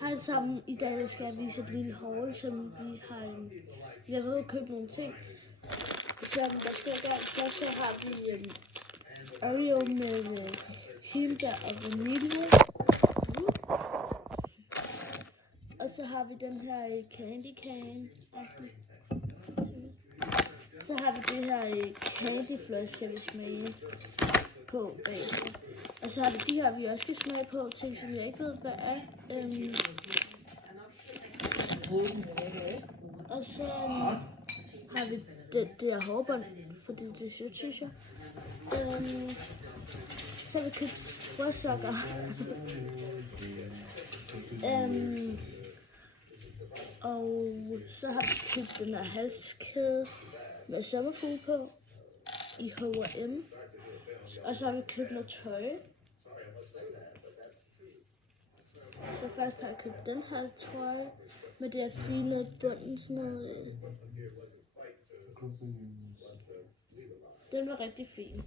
Hej sammen. I dag skal jeg vise et lille haul, som vi har været ude og købe nogle ting. Som der skal i gang. Først så har vi Oreo med hindbær og vanilje. Og så har vi den her candy cane. Så har vi det her candy floss, jeg vil smage på bagefter. Og så har vi de her, vi også skal smage på, ting som jeg ikke ved, hvad er. Og så har vi det der hårbånd, fordi det er sødt, synes jeg. Så har vi købt frøsokker. Og så har vi købt den her halskæde med sommerfugle på i H&M. Og så har vi købt noget tøj. Så først har jeg købt den her trøje med det her fine bunden, sådan noget. Den var rigtig fin.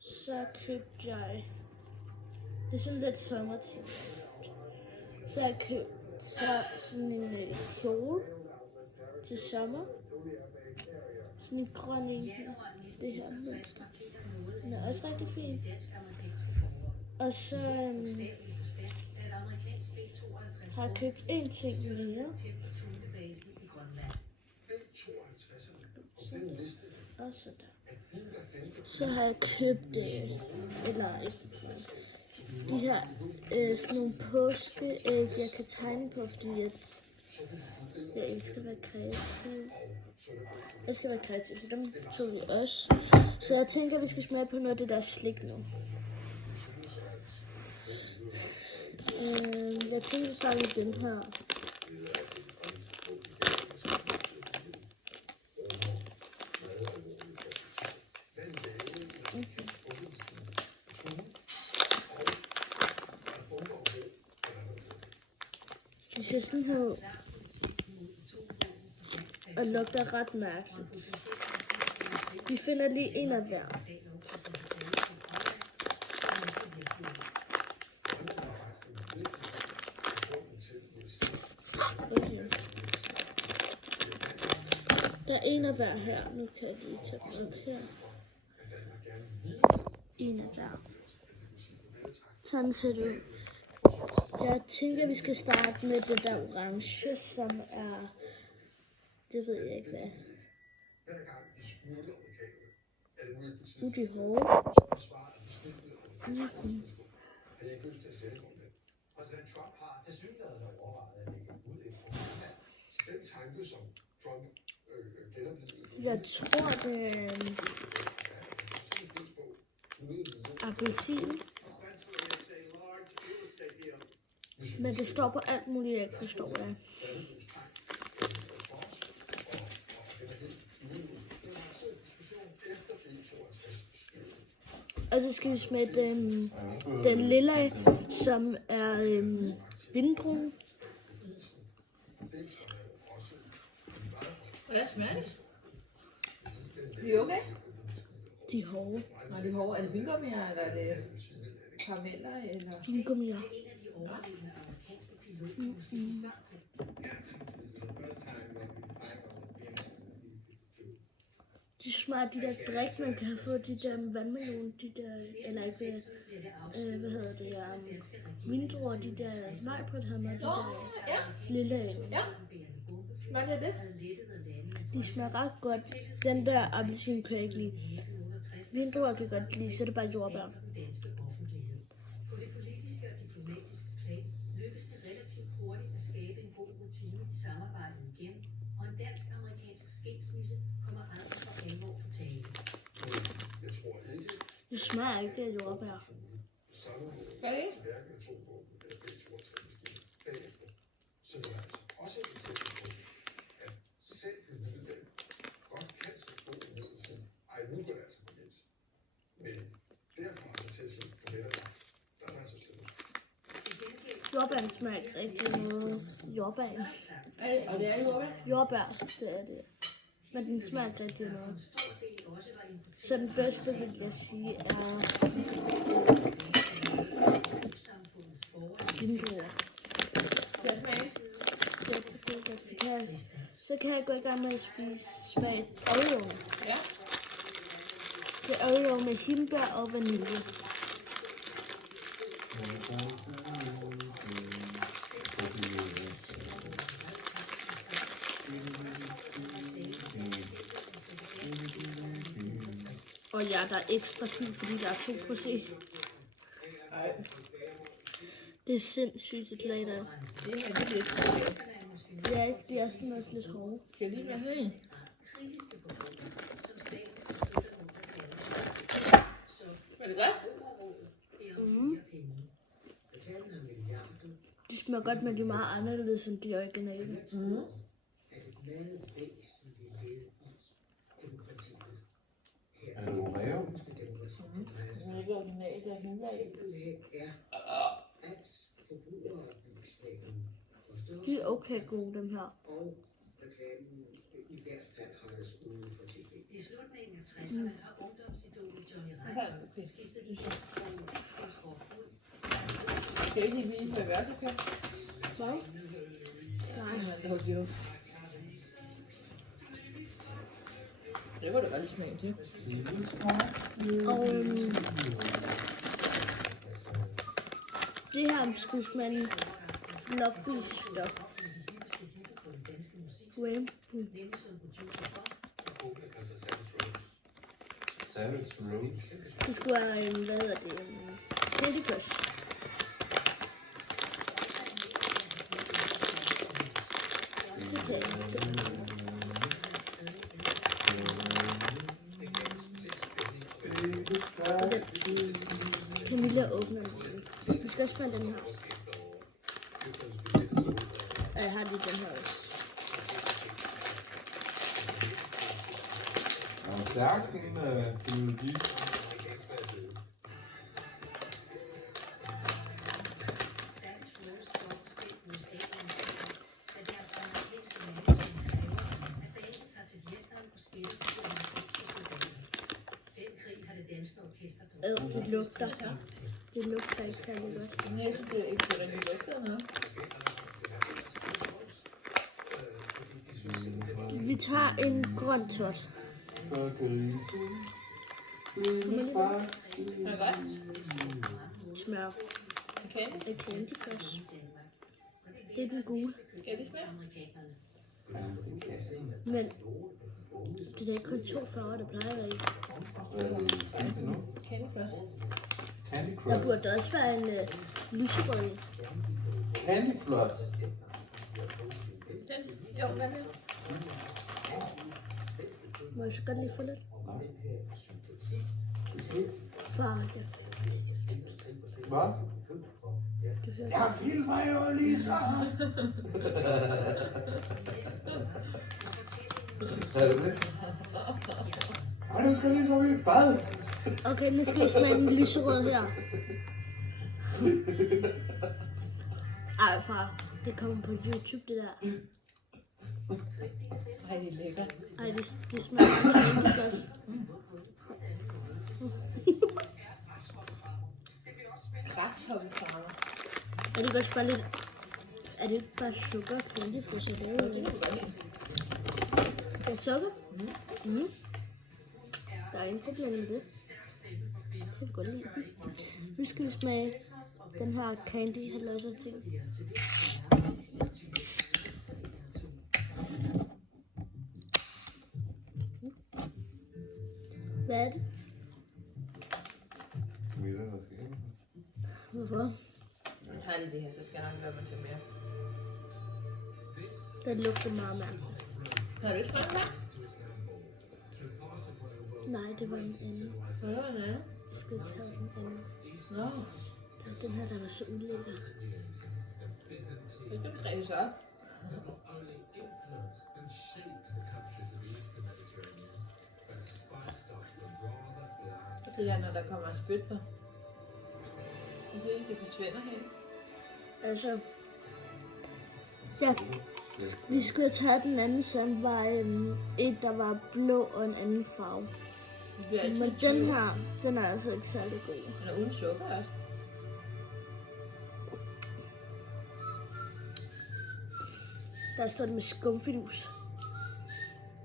Så købte jeg, det er sådan lidt sommertid. Så har jeg købt sådan en kjole til sommer. Sådan en grøn en her. Det her mønster. Den er også rigtig fin. Og så har jeg købt en ting mere. Og så der. Så har jeg købt de her sådan nogle påskeæg, jeg kan tegne på, fordi jeg elsker at være kreativ. Jeg skal være kreativ, så dem tog vi også. Så jeg tænker, at vi skal smage på noget af det der slik nu. Jeg tænker, at vi starter med den her. Okay. Det ser sådan her ud. Og lugter ret mærkeligt. Vi finder lige en af hver. Okay. Der er en af hver her. Nu kan jeg lige tage den op her. En af hver. Sådan ser det ud. Jeg tænker, at vi skal starte med det der orange, som er... Det ved jeg ikke, hvad. De hårde. Jeg tror, det er appelsin. Men det står på alt muligt, jeg ikke forstår det. Og så skal vi smage den lille, som er vindrue. Hvad smager det? De er okay? De er hårde. Nej, de er hårde. Er det vingummier, eller er det karameller, eller? Vingummier. De smager de der drik, man kan få, de der vandmelon, de der, eller ikke, hvad hedder det, vindruer, de der majbrødhammer, de der lille. Ja, hvad er det? De smager ret godt. Den der appelsin kan jeg ikke lide. Vindruer kan jeg godt lide, så er det bare jordbær. På det politiske og diplomatiske plan lykkedes det relativt hurtigt at skabe en god rutine i samarbejdet igen, og en dansk-amerikansk skilsmisse kommer aldrig for alvor på tale. Det smager ikke af jordbær. Gør det? Jordbæren smager ikke rigtig noget. Jordbær. Og det er jordbær? Jordbær, det er det. Men den smager ikke rigtig noget. Så den bedste, vil jeg sige, er kan jeg gå i gang med at smage Oreo. Ja. Det er Oreo med hindbær og vanilje. Og ja, der er ekstra fyld, fordi der er 2%. Ej, Det er sindssygt et lag der. det her det er lidt specielt. Ja, ikke? Det er sådan også lidt hårde. Skal jeg lige være sådan? Er det godt? De smager godt, men de er meget anderledes end de originale. Er det Oreo? Den er ikke original, der er hindbær i. De er okay gode, dem her. I slutningen af 60'erne har ungdomsidolet Johnny Reich skiftet det til Skal jeg ikke lige vise, hvad værelse kan? Hvad? Nej. Det var du godt smage til. Og det her skal smage fluffy stuff. Savage Rose. Det skulle være en, hvad hedder det, en Candy Crush. Okay. Camilla åbner den. Vi skal også smage den her. Jeg har lige den her også. Og stærk en teknologi. Det lugter. Det lugter ikke særlig godt. Men jeg synes, det er ikke så rigtig lugter noget. Vi tager en grøn tot. For grise. Er det godt? Smager Okay. af Candy Crush. Det er den gule. Skal det smage? Men det er ikke kun 2 farver, der plejer at være i. Hvad er det spise nu? Candy Crush. Candy Der Crush. burde også være en lyserød. Candy Floss. Den? Jo, hvad er det? Må jeg så godt lige få lidt? Far, jeg Hvad? du hører Jeg filmer jo lige så. Er det det? Ej, nu skal lige så i bad. Okay, nu skal vi smage den lyserød her. Ej, far. Det kommer på YouTube, det der. Ej, det er lækkert. Ej, det smager meget af først. Græshoppefarver. Er det også bare lidt... Er det ikke bare sukker og candy for sig? Det er jo ikke. Det er sukker? Mm. Der er ingen problem med det. Det kan vi godt lide. Nu skal vi smage den her candy halvøjser ting. Hvad er det? Hvorfor? Jeg tager lige det her, så skal jeg nok lade mig til mere. Den lugter meget mærkeligt. Har du ikke smagt det? Nej, det var en anden. Hvad var det? Jeg skal tage den anden. Nå, Det var den her, der var så ulækker. det skal drives op. Det er, når der kommer spyt på. Det forsvinder helt. Altså, ja, vi skulle tage den anden, som var et, der var blå og en anden farve. Det bliver altid Men den her, den er altså ikke særlig god. Den er uden sukker også. Der står det med skumfidus.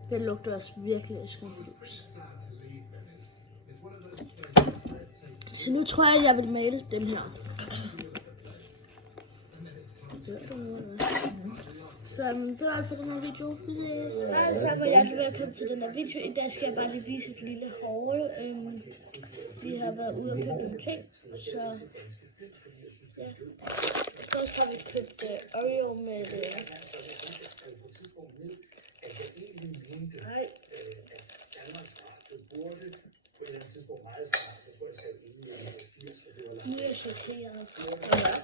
Det lugter også virkelig af skumfidus. Så nu tror jeg vil male dem her. Så det var alt for den her video. Vi ses. Alle sammen, hjertelig velkommen til den her video. I dag skal jeg bare lige vise et lille haul. Vi har været ude og købe nogle ting, så ja. Først har vi købt Oreo med nej. Nu er jeg chokeret.